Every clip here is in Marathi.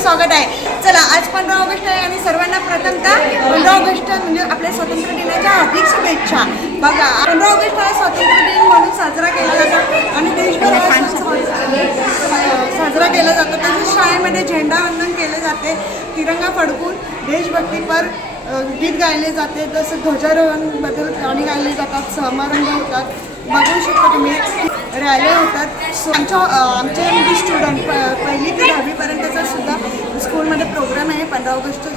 स्वागत आहे। चला, आज 15 ऑगस्ट आहे आणि सर्वांना प्रथमतः 15 ऑगस्ट म्हणजे आपल्या स्वातंत्र्य दिनाच्या हार्दिक शुभेच्छा। बघा, 15 ऑगस्ट हा स्वातंत्र्य दिन म्हणून साजरा केला जातो आणि देशभरात साजरा केला जातो। तसेच शाळेमध्ये झेंडावंदन केले जाते, तिरंगा फडकून देशभक्तीपर गीत गायले जाते, तसं ध्वजारोहणबद्दल गाणी गायले जातात, समारंभ होतात, बघू शकता तुम्ही, रॅली होतात। आमचे म्हणजे स्टुडंट पहिली ते 10वीपर्यंतचा सुद्धा स्कूलमध्ये प्रोग्राम आहे। 15 ऑगस्टचं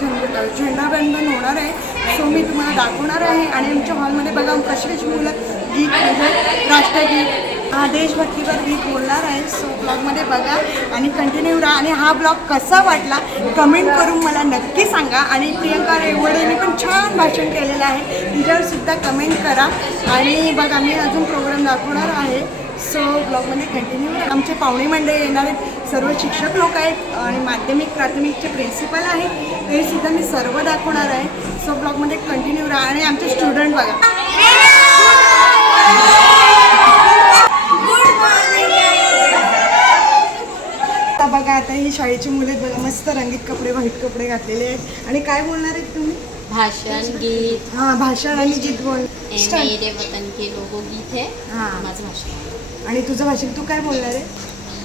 झेंडावंदन होणार आहे, सो मी तुम्हाला दाखवणार आहे। आणि आमच्या हॉलमध्ये बघा कशी कशी मुलं गीत म्हणजे राष्ट्रगीत देशभक्तीवर गीत बोलणार आहे। सो ब्लॉगमध्ये बघा आणि कंटिन्यू राहा। आणि हा ब्लॉग कसा वाटला कमेंट करून मला नक्की सांगा। आणि प्रियंका रेवडेने पण छान भाषण केलेलं आहे, तिच्यावर सुद्धा कमेंट करा। आणि बघा मी अजून प्रोग्राम दाखवणार आहे, सो ब्लॉगमध्ये कंटिन्यू राहा। आमचे पाहुणे मंडळी येणार आहेत, सर्व शिक्षक लोक आहेत आणि माध्यमिक प्राथमिकचे प्रिन्सिपल आहेत, ते सुद्धा मी सर्व दाखवणार आहे। सो ब्लॉगमध्ये कंटिन्यू राहा। आणि आमचे स्टुडंट बघा, बघा आता ही शाळेची मुले बघा मस्त रंगीत कपडे व्हाईट कपडे घातलेले आहेत। आणि काय बोलणार आहेत तुम्ही? भाषण गीत। हां, भाषण आणि गीत बोल। मेरे वतन के लोकगीत है माझं भाषण। आणि तुझं भाषण तू काय बोलणार आहे?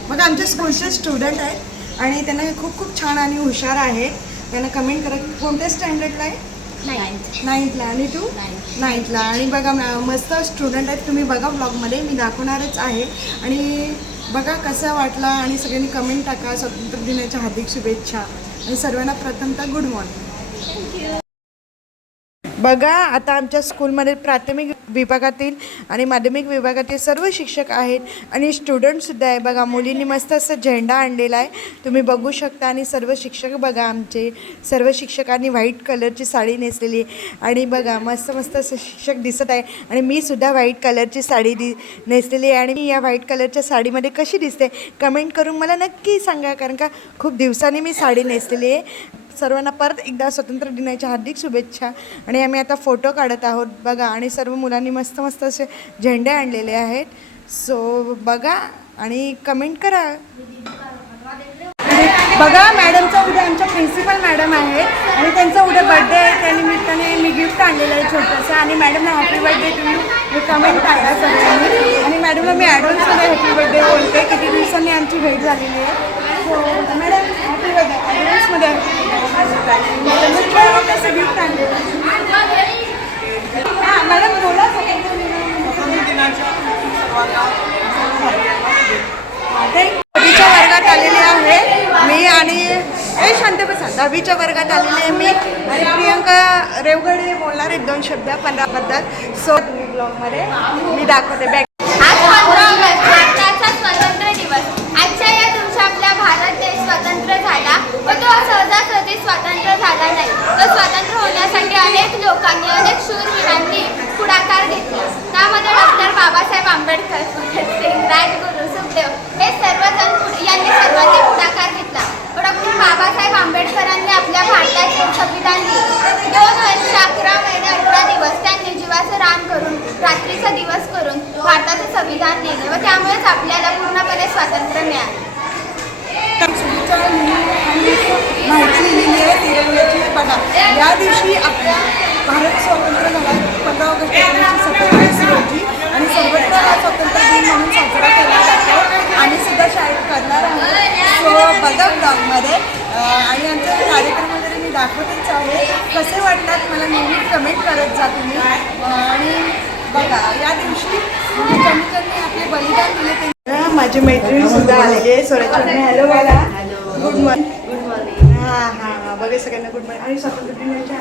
बघा आमच्या स्कूलचे स्टुडंट आहेत आणि त्यांना खूप खूप छान आणि हुशार आहे। त्यांना कमेंट करा कोणत्या स्टँडर्डला आहे? 9th आणि तू 9th आणि बघा मस्त स्टुडंट आहेत, तुम्ही बघा ब्लॉगमध्ये मी दाखवणारच आहे। आणि बघा कसा वाटला आणि सगळ्यांनी कमेंट टाका। स्वातंत्र्य दिनाच्या हार्दिक शुभेच्छा आणि सर्वांना प्रथमतः गुड मॉर्निंग। बघा आता आमच्या स्कूलमध्ये प्राथमिक विभागातील आणि माध्यमिक विभागातील सर्व शिक्षक आहेत आणि स्टुडंटसुद्धा आहे। बघा मुलींनी मस्त असं झेंडा आणलेला आहे, तुम्ही बघू शकता। आणि सर्व शिक्षक बघा, आमचे सर्व शिक्षकांनी व्हाईट कलरची साडी नेसलेली आहे आणि बघा मस्त मस्त असं शिक्षक दिसत आहे। आणि मी सुद्धा व्हाईट कलरची साडी नेसलेली आहे। आणि मी या व्हाईट कलरच्या साडीमध्ये कशी दिसते कमेंट करून मला नक्की सांगा, कारण का खूप दिवसांनी मी साडी नेसलेली आहे। सर्वांना परत एकदा स्वातंत्र्य दिनाच्या हार्दिक शुभेच्छा। आणि आम्ही आता फोटो काढत आहोत बघा, आणि सर्व मुलांनी मस्त मस्त असे झेंडे आणलेले आहेत। सो बघा आणि कमेंट करा। बघा मॅडमचा उद्या आमच्या प्रिन्सिपल मॅडम आहे आणि त्यांचा उद्या बर्थडे आहे, त्या निमित्ताने मी गिफ्ट आणलेलं आहे छोटंसं। आणि मॅडमला हॅपी बर्थडे टू यू हे कमेंट टाका सगळ्यांनी। आणि मॅडमला मी ॲडव्हान्समध्ये हॅपी बर्थडे बोलते, किती दिवसांनी आमची भेट झालेली आहे। सो मॅडम हॅपी बर्थडे ॲडव्हान्समध्ये कसं गिफ्ट आणलेलं। हां मॅडम बोला। 10वीच्या वर्गात आलेली आहे मी आणि शांत बसा 10वीच्या वर्गात आलेली आहे मी आणि प्रियंका रेवगडे बोलणार एक दोन शब्द 15 बद्दल। सो ब्लॉगमध्ये मी दाखवते बॅग। आज 15 ऑगस्ट भारताचा स्वातंत्र्य दिवस। आजच्या या दिवशी आपला भारत देश स्वतंत्र झाला व तो सहजासहजी स्वतंत्र झाला नाही, तो स्वतंत्र होण्यासाठी अनेक लोकांनी अनेक शूरवीरांनी पुढाकार घेतला। त्यामध्ये डॉक्टर बाबासाहेब आंबेडकर, भगतसिंग, राजगुरू, सुखदेव हे यांनी सर्वांनी पुढाकार घेतला। डॉक्टर बाबासाहेब आंबेडकरांनी आपल्या भारताचे संविधान लिहिले। 2 वर्ष 11 महिने 18 दिवस त्यांनी जीवाचं रान करून रात्रीचा दिवस करून भारताचं संविधान लिहिलं व त्यामुळेच आपल्याला पूर्णपणे स्वातंत्र्य मिळालं। माहिती लिहिलेली आहे तिरंग्याची। बघा या दिवशी आपल्या भारत स्वतंत्र झाला 15 ऑगस्ट 1947 रोजी आणि सर्वत्र स्वातंत्र्य दिन म्हणून साजरा केला जातो आणि सुद्धा शाळेत करणार आहे। सो बघा ब्लॉगमध्ये आणि आमचा कार्यक्रम वगैरे मी दाखवतेच आहे, कसे वाटतात मला नेहमी कमेंट करत जा तुम्ही। आणि बघा या दिवशी ज्यांनी ज्यांनी आपले बलिदान दिले ते माझी मैत्रीण सुद्धा आलेली आहे सोराची। हॅलो बघा, गुड मॉर्निंग। Good morning. हां बघा सगळ्यांना गुड मॉर्निंग आणि स्वातंत्र्य दिनाच्या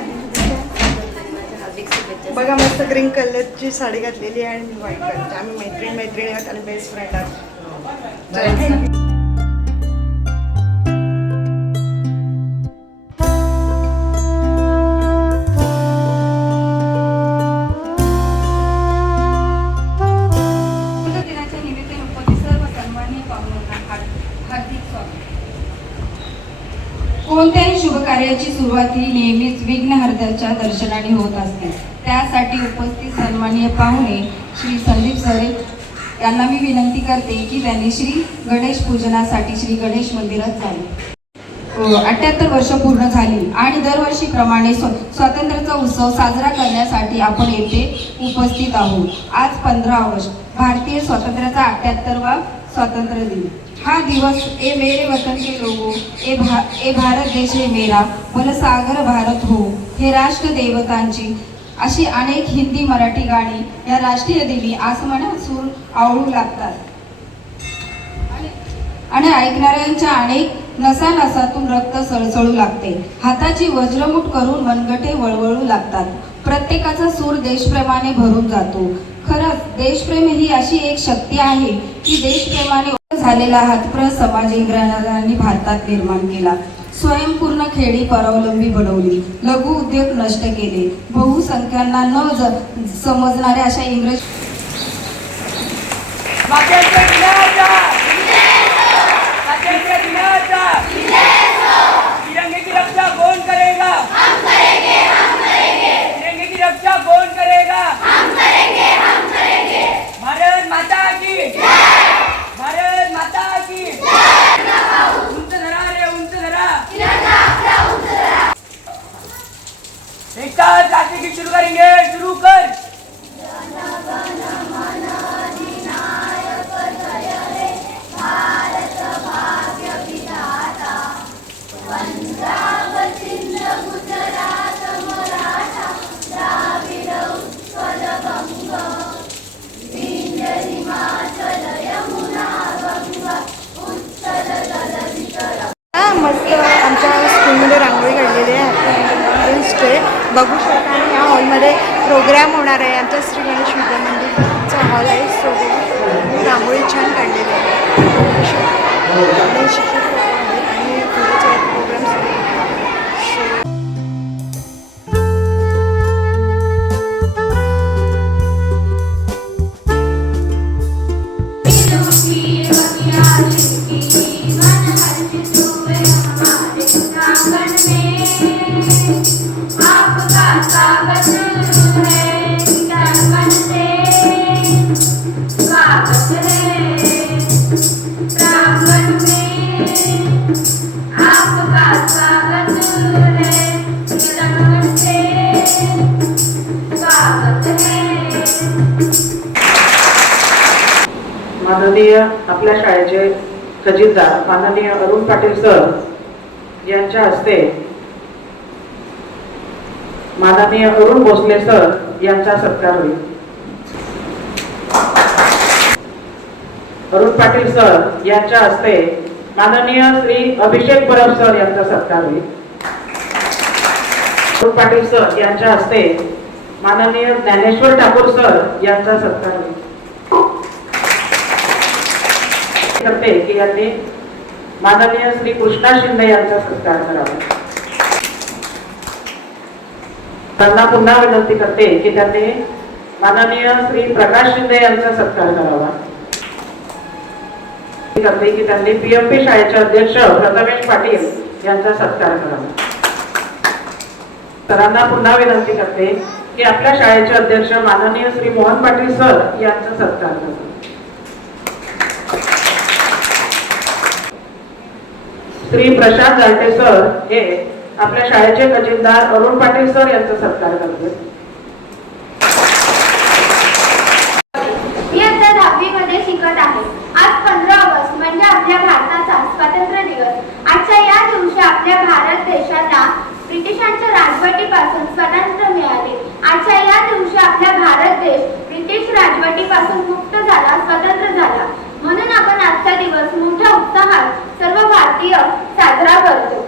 हार्दिक शुभेच्छा। बघा मस्त ग्रीन कलरची साडी घातलेली आहे आणि मी व्हाईट कलरची। आम्ही मैत्रीण आहोत आणि बेस्ट फ्रेंड आहोत। कोणत्याही शुभ कार्याची सुरुवात ही नेहमीच विघ्नहर्त्याच्या दर्शनाने होत असते। त्यासाठी उपस्थित सन्माननीय पाहुणे श्री संदीप सर यांना मी विनंती करते की त्यांनी श्री गणेश पूजनासाठी श्री गणेश मंदिरात जावे। 78 वर्ष पूर्ण झाली आणि दरवर्षीप्रमाणे स्वातंत्र्याचा उत्सव साजरा करण्यासाठी आपण येथे उपस्थित आहोत. आज 15 ऑगस्ट भारतीय स्वातंत्र्याचा 78वा स्वातंत्र्य दिन. हा दिवस ए मेरे वतन के लोगों, ए भारत देश है मेरा, मन सागर भारत हो, हे राष्ट्र देवतांची अशी अनेक हिंदी मराठी गाणी या राष्ट्रीय दिनी आसमानात सूर आवळू लागतात आणि ऐकणाऱ्यांच्या अनेक नसानसातून रक्त सळसळू लागते. हाताची वज्रमुठ करून मनगटे वळवळू लागतात. प्रत्येकाचा सूर देशप्रेमाने भरून जातो. खरंच देशप्रेम ही अशी एक शक्ती आहे की देशप्रेमाने झालेला हातप्रस समाज इंग्रजांनी भारतात निर्माण केला. स्वयंपूर्ण खेडी परावलंबी बनवली, लघु उद्योग नष्ट केले, बहुसंख्यांना न समजणाऱ्या अशा इंग्रज तिरंगे की रक्षा कौन करेगा? हम करेंगे, हम करेंगे। तिरंगे की रक्षा कौन करेगा? हम करेंगे, हम करेंगे। भारत माता की जय, भारत माता की जय। उंच धरा रे, उंच धरा तिरंगा अपना, उंच धरा। एक साथ राष्ट्रीय गीत शुरू करेंगे, शुरू कर। मस्त आमच्या स्कूलमध्ये रांगोळी काढलेली आहे. चिल्ड्रन्स डे बघू शकता आणि या हॉलमध्ये प्रोग्राम होणार आहे. आमच्या श्री गणेश विद्या मंदिरचा हॉल आहे. सो रांगोळी छान काढलेली आहे. आणि शिक्षक लोक आहेत आणि पुढचे प्रोग्राम सुरू माननीय आपल्या शाळेचे खजिनदार माननीय अरुण पाटील सर यांच्या हस्ते माननीय अरुण भोसले सर यांचा सत्कार होईल. अरुण पाटील सर यांच्या हस्ते माननीय श्री अभिषेक परब सर यांचा सत्कार होईल. अरुण पाटील सर यांच्या हस्ते माननीय ज्ञानेश्वर ठाकूर सर यांचा सत्कार होईल. करते की यांनी माननीय श्री कृष्णा शिंदे यांचा सत्कार करावा. त्यांना पुन्हा विनंती करते की त्यांनी माननीय श्री प्रकाश शिंदे यांचा सत्कार करावा. करते की त्यांनी पीएमपी शाळेचे अध्यक्ष प्रथमेश पाटील यांचा सत्कार करावा. सरांना पुन्हा विनंती करते की आपल्या शाळेचे अध्यक्ष माननीय श्री मोहन पाटील सर यांचा सत्कार करावा. श्री प्रशांत जालटे सर हे आपल्या शाळेचे खजिनदार अरुण पाटील सर यांचा सत्कार करते. मी आता 10वी मध्ये शिकत आहे. आज 15 ऑगस्ट म्हणजे आपल्या भारताचा स्वातंत्र्य दिवस. आजच्या या दिवशी आपल्या भारत देशाला ब्रिटिशांच्या राजवटीपासून स्वातंत्र्य मिळाले. आजच्या या दिवशी आपला भारत देश ब्रिटिश राजवटीपासून मुक्त झाला, स्वतंत्र झाला. म्हणून आपण आजचा दिवस मोठ्या उत्साहात सर्व भारतीय साजरा करतो.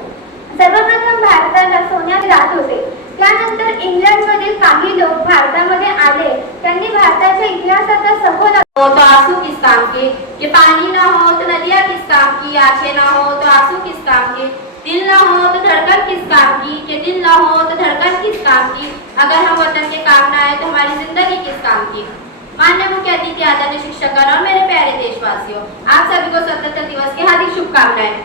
सर्वप्रथम भारताला सोन्यात जात होते. त्यानंतर इंग्लंडमधील काही लोक भारतामध्ये आले. त्यांनी भारताच्या इतिहासाचा सखोल तो आंसू किस काम के, ये पानी ना हो तो नदियाँ किस काम की, आंखें ना हो तो आंसू किस काम के, दिल ना हो तो धड़कन किस काम की, कि दिल ना हो तो धड़कन किस काम की, अगर हम वतन के काम ना आए तो हमारी जिंदगी किस काम की। माननीय मुख्य अतिथि, आदरणीय शिक्षकगण और मेरे प्यारे देशवासियों, आप सभी को स्वतंत्रता दिवस की हार्दिक शुभकामनाएं।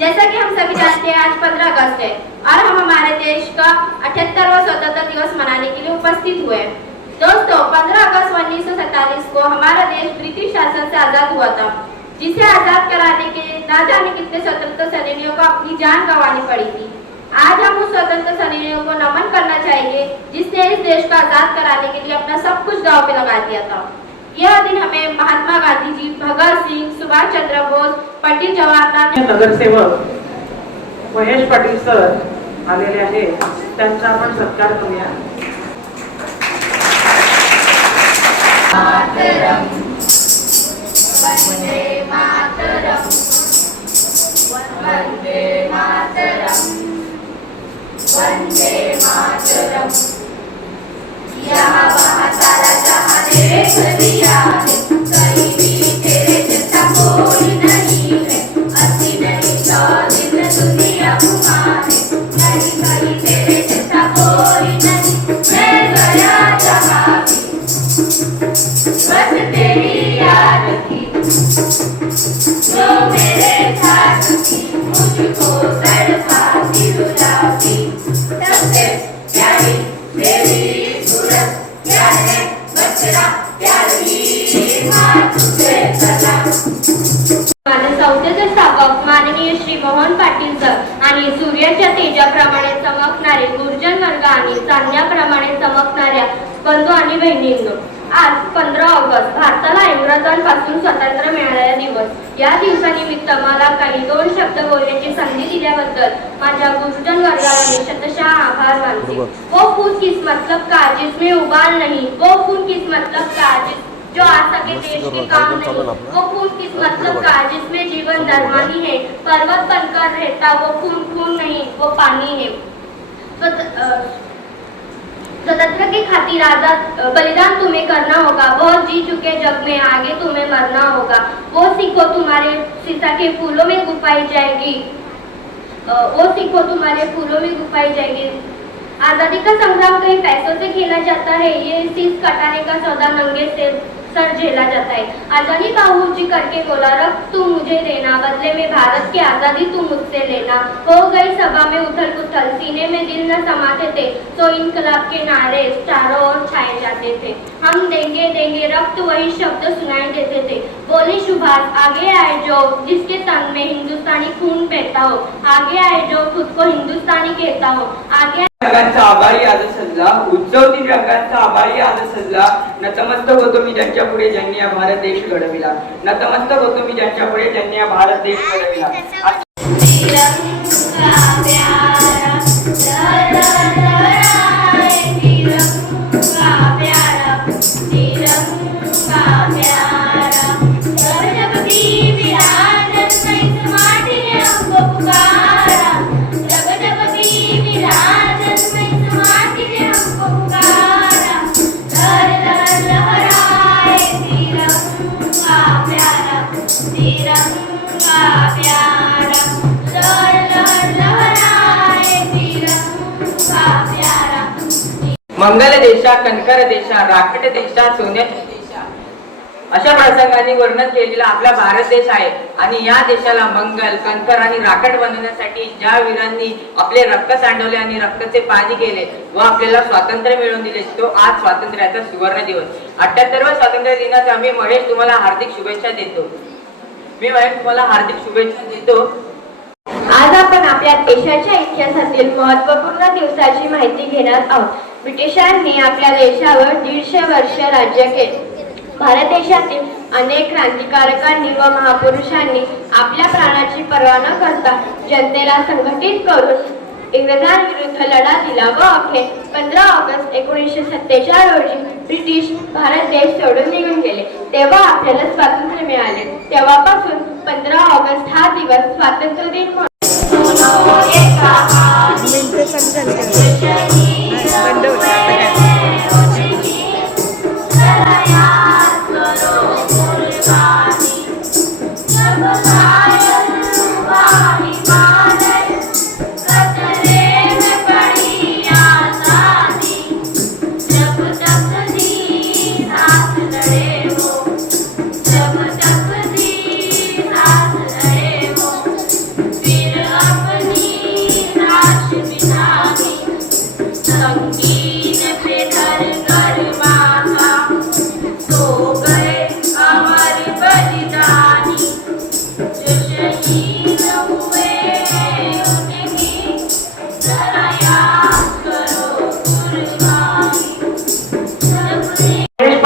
जैसा कि हम सभी जानते हैं, आज 15 अगस्त है और हम हमारे देश का 78वां स्वतंत्रता दिवस मनाने के लिए उपस्थित हुए हैं। दोस्तों, 15 अगस्त 1947 को हमारा देश ब्रिटिश शासन से आजाद हुआ था। जिसे आजाद कराने के लिए ना जाने कितने स्वतंत्र सेनानियों को अपनी जान गंवानी पड़ी थी। आज हम उस स्वतंत्र सेनानियों को नमन करना चाहेंगे जिसने इस देश को आजाद कराने के लिए अपना सब कुछ दांव पे लगा दिया था। यह दिन हमें महात्मा गांधी जी, भगत सिंह, सुभाष चंद्र बोस, पंडित जवाहरलाल नगरसेवक महेश पाटील सर आलेले आहेत, त्यांचा आपण सत्कार करूया. संस्थेचे स्थापक माननीय श्री मोहन पाटील सर आणि सूर्याच्या तेजाप्रमाणे चमकणारे गुर्जर वर्ग आणि चांदण्याप्रमाणे चमकणाऱ्या बंधू आणि बहिणींनो, आज 15 ऑगस्ट भारताला इंग्रजांपासून स्वातंत्र्य मिळालेला दिवस. या दिवसानिमित्त मला काही 2 शब्द बोलण्याची संधी दिल्याबद्दल माझ्या गुरुजन वर्गाला मी शतशः आभार मानते. वो खून किस मतलब का जिसमें उबाल नहीं, वो खून किस मतलब का जो आज सके देश के काम नहीं, वो खून किस मतलब का जिसमें जीवन दरमानी है, पर्वत बनकर रहता वो खून खून नहीं वो पानी है. स्वतंत्र की खातिर आजाद बलिदान तुम्हें करना होगा, बहुत जी चुके जग में आगे तुम्हें मरना होगा. वो सीखो तुम्हारे सीसा के फूलों में गुफाई जाएगी, वो सीखो तुम्हारे फूलों में गुफाई जाएगी. आजादी का संग्राम कहीं पैसों से खेला जाता है, ये शीश कटाने का सौदा नंगे से सर झेला जाता है. आजादी बाबूजी करके बोला, रक्त तू मुझे देना, बदले में भारत की आजादी तू मुझसे लेना. हो गई सभा में उथल पुथल, सीने में दिल न समाते थे, तो इनकलाब के नारे चारों ओर छाए जाते थे. हम देंगे देंगे रक्त, वही शब्द सुनाई देते थे. बोले सुभाष, आगे आए जो जिसके तन में हिंदुस्तानी खून बहता हो, आगे आए जो खुद को हिंदुस्तानी कहता हो, आगे रंगांचा आभारी आज सजला, उत्सव दिन रंगांचा आभारी आज सजला. नतमस्तक होतो मी ज्यांच्या पुढे ज्यांनी हा भारत देश घडविला, नतमस्तक होतो मी ज्यांच्या पुढे ज्यांनी हा भारत देश घडविला. मंगल देशा, कणकर देशा, राखट देशा, सोन्याच्या देशा, अशा प्रसंगांनी वर्णन केलेला आपला भारत देश आहे. आणि या देशाला मंगल, कणकर आणि राखट बनवण्यासाठी ज्या वीरांनी आपले रक्त सांडवले आणि रक्ताचे पाणी केले व आपल्याला स्वातंत्र्य मिळवून दिले, तो आज स्वातंत्र्याचा सुवर्ण दिवस. 78व्या स्वातंत्र्य दिनाचा मी महेश तुम्हाला हार्दिक शुभेच्छा देतो. आज आपण आपल्या देशाच्या इतिहासातील महत्त्वपूर्ण दिवसाची माहिती घेणार आहोत. ब्रिटिशांनी आपल्या देशावर 150 वर्ष राज्य केले. भारत देशातील अनेक क्रांतिकारकांनी व महापुरुषांनी आपल्या प्राणाची पर्वा न करता जनतेला संघटित करून इंग्रजांविरुद्ध लढा दिला व अखेर 15 ऑगस्ट 1947 रोजी ब्रिटिश भारत देश सोडून निघून गेले. तेव्हा आपल्याला स्वातंत्र्य मिळाले. तेव्हापासून 15 ऑगस्ट हा दिवस स्वातंत्र्य दिन म्हणून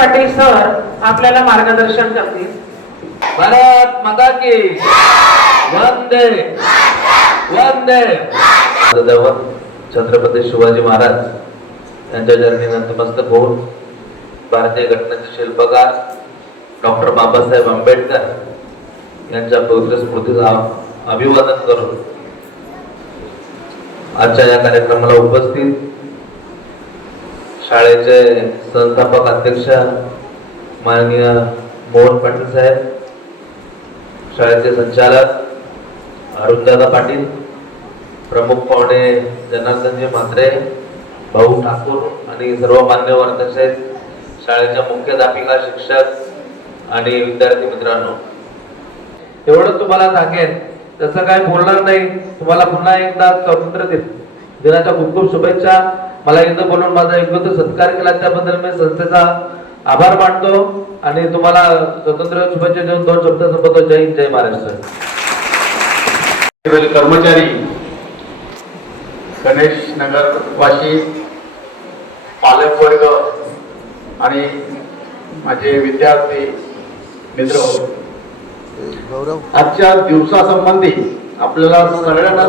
पाटील सर आपल्याला मार्गदर्शन करतील. भारत माता की वंदे वंदे. छत्रपती शिवाजी महाराज यांच्या चरणी नतमस्तक होऊन भारतीय घटनेचे शिल्पकार डॉक्टर बाबासाहेब आंबेडकर यांच्या पवित्र स्मृतीचा अभिवादन करून आजच्या या कार्यक्रमाला उपस्थित शाळेचे संस्थापक अध्यक्ष माननीय मोहन पाटील साहेब, शाळेचे संचालक अरुणदादा पाटील, प्रमुख पाहुणे जनार्दनजी म्हात्रे, भाऊ ठाकूर आणि सर्व मान्यवर, तसेच शाळेच्या मुख्याध्यापिका, शिक्षक आणि विद्यार्थी मित्रांनो, एवढं तुम्हाला सांगेन, तसं काय बोलणार नाही. तुम्हाला पुन्हा एकदा स्वातंत्र्य दिनाच्या खूप खूप शुभेच्छा. मला इथं बोलून माझा योग्य सत्कार केला त्याबद्दल मी संस्थेचा आभार मानतो आणि तुम्हाला स्वातंत्र्य शुभेच्छा देऊन 2 शब्द संपवतो. जय हिंद, जय महाराष्ट्र. कर्मचारी, गणेश नगर वासी, पालक वर्ग आणि माझे विद्यार्थी मित्र, आजच्या दिवसासंबंधी आपल्याला सगळ्यांना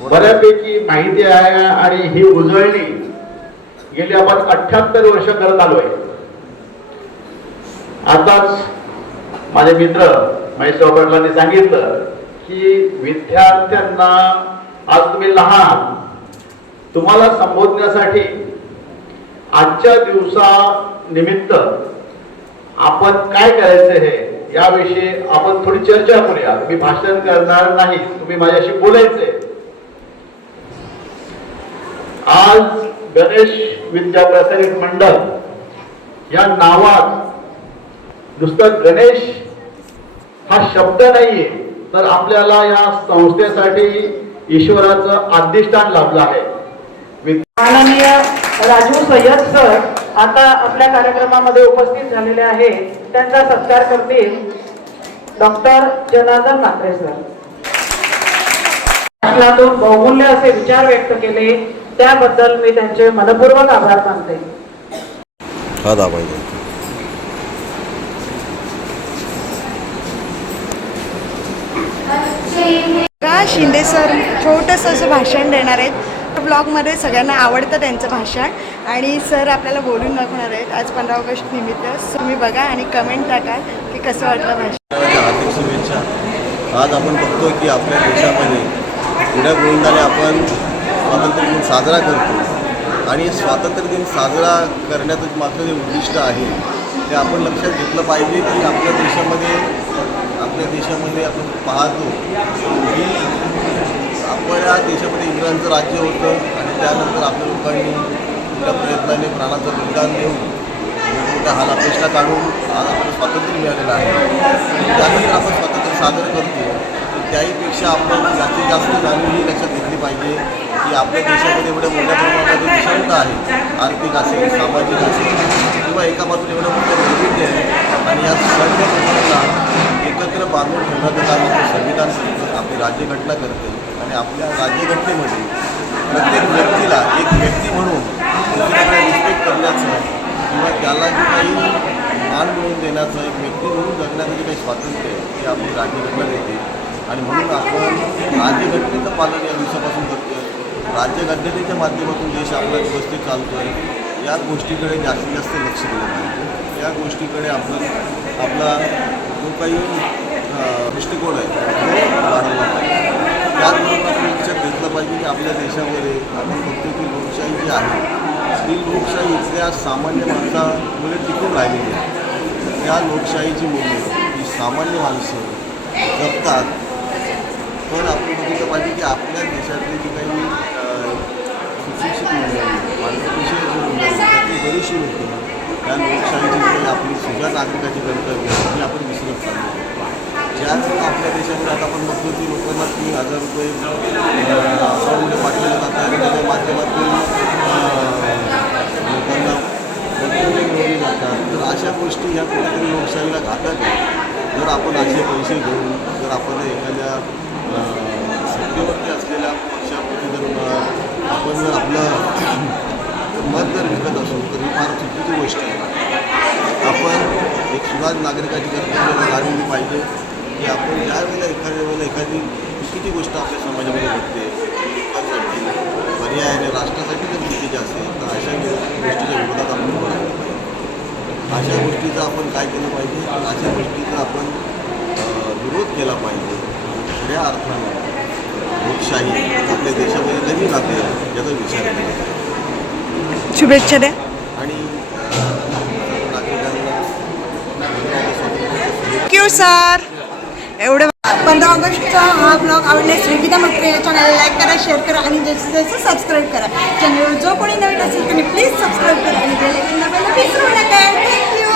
बऱ्यापैकी माहिती आहे आणि ही उजळणी गेली आपण 78 वर्ष करत आलोय. आताच माझे मित्र महेश पाटलांनी सांगितलं की विद्यार्थ्यांना आज तुम्ही लहान, तुम्हाला संबोधण्यासाठी आजच्या दिवसा निमित्त आपण काय करायचं हे याविषयी आपण थोडी चर्चा करूया. मी भाषण करणार नाही, तुम्ही माझ्याशी बोलायचे. आज गणेश विद्या प्रसारित मंडळ या नावात नुसतं गणेश हा शब्द नाहीये, तर आपल्याला या संस्थेसाठी ईश्वराचं अधिष्ठान लाभलं आहे. माननीय राजू सय्यद सर आता आपल्या कार्यक्रमामध्ये उपस्थित झालेले आहेत. त्यांचा सत्कार करतील डॉक्टर जनार्दन म्हात्रे सर. भाषणातून बहुमूल्य असे विचार व्यक्त केले त्याबद्दल मी त्यांचे मनपूर्वक आभार मानते. शिंदे सर छोटंसं असं भाषण देणार आहेत. ब्लॉगमध्ये सगळ्यांना आवडतं त्यांचं भाषण आणि सर आपल्याला बोलून दाखवणार आहेत आज 15 ऑगस्ट निमित्त. तुम्ही बघा आणि कमेंट टाका की कसं वाटलं भाषण. हार्दिक शुभेच्छा. आज आपण बघतो की आपल्या देशामध्ये पुढ्या गोविंदाने आपण स्वातंत्र्य दिन साजरा करतो आणि स्वातंत्र्य दिन साजरा करण्याचं मात्र जे उद्दिष्ट आहे ते आपण लक्षात घेतलं पाहिजे की आपल्या देशामध्ये आपण पाहतो की आपल्या देशामध्ये इंग्रजांचं राज्य होतं आणि त्यानंतर आपल्या लोकांनी आपल्या प्रयत्नाने प्राणाचं बलिदान देऊन वेगवेगळ्या हालापेष्टा काढून आज आपलं स्वातंत्र्य मिळालेलं आहे. त्यानंतर आपण स्वातंत्र्य साजरं करतो, त्याहीपेक्षा आपण जास्तीत जास्त जाणीव ही लक्षात घेतली पाहिजे की आपल्या देशामध्ये एवढ्या मोठ्या प्रमाणामध्ये विषमता आहे, आर्थिक असेल, सामाजिक असेल किंवा एका बाजूला एवढं मोठं वैविध्य आहे आणि या सर्व लोकांना एकत्र बांधून ठेवण्याचं काम आपलं संविधान करतं, आपली राज्यघटना करते आणि आपल्या राज्यघटनेमध्ये प्रत्येक व्यक्तीला एक व्यक्ती म्हणून दुसरीकडे रिस्पेक्ट करण्याचं किंवा त्याला जे काही मान मिळवून देण्याचं, एक व्यक्ती म्हणून जगण्याचं जे काही स्वातंत्र्य आहे ते आपली राज्यघटना देते आणि म्हणून आपण राज्यघटनेचं पालन या दिवसापासून करतो. राज्यघटनेच्या माध्यमातून देश आपला व्यवस्थित चालतो आहे. या गोष्टीकडे जास्तीत जास्त लक्ष दिलं पाहिजे. या गोष्टीकडे आपला जो काही दृष्टिकोन आहे तो वाढवला पाहिजे. त्याचबरोबर आपण लक्षात घेतलं पाहिजे की आपल्या देशामध्ये आपण बघतो की लोकशाही जी आहे ती लोकशाही इथल्या सामान्य माणसामुळे टिकून राहिलेली आहे. त्या लोकशाहीची मूल्य ही सामान्य माणसं जपतात. पण आपण बघितलं पाहिजे की आपल्या देशातली जी काही सुशिक्षित माणसाविषयी जी मंडळी त्यातली बरीचशी लोकं त्या लोकशाहीची काही आपली सुजा नागरिकाची कर्तव्य ही आपण विसरत चाललो. ज्यावेळेला आपल्या देशामध्ये आता आपण बघतो की लोकांना 3,000 रुपये अकाउंटमध्ये पाठवले जातात आणि त्याच्या माध्यमातून लोकांना बदलून मिळवली जातात. तर अशा गोष्टी ह्या कुठेतरी लोकशाहीला घातक आहेत. जर आपण असे पैसे घेऊन जर आपण एखाद्या सत्तेवरती असलेल्या पक्षाप्रती जर आपण जर आपलं मत जर विकत असू तर ही फार चुकीची गोष्ट आहे. सुजाण नागरिकाची कर्तव्य लागली पाहिजे की आपण ज्या वेळेला एखाद्या वेळेला एखादी चुकीची गोष्ट आपल्या समाजामध्ये घडते लोकांसाठी पर्यायाने राष्ट्रासाठी जर चुकीची असेल तर अशा गोष्टीच्या विरोधात आपण उभं राहिलं पाहिजे. अशा गोष्टीचं आपण काय केलं पाहिजे, अशा गोष्टीचा आपण विरोध केला पाहिजे. खऱ्या अर्थानं लोकशाही आपल्या देशामध्ये कधी राहते याचा विचार केला पाहिजे. शुभेच्छा द्या. आणि नागरिकांना थँक्यू सर. एवढं 15 ऑगस्टचा हा ब्लॉग आवडल्यास श्रीगीता मत्रे या चॅनलला लाईक करा, शेअर करा आणि जसं सबस्क्राईब करा. चॅनलवर जो कोणी नवीन असेल त्यांनी प्लीज सबस्क्राईब करा आणि बेल आयकॉन दाबायला विसरू नका. थँक्यू.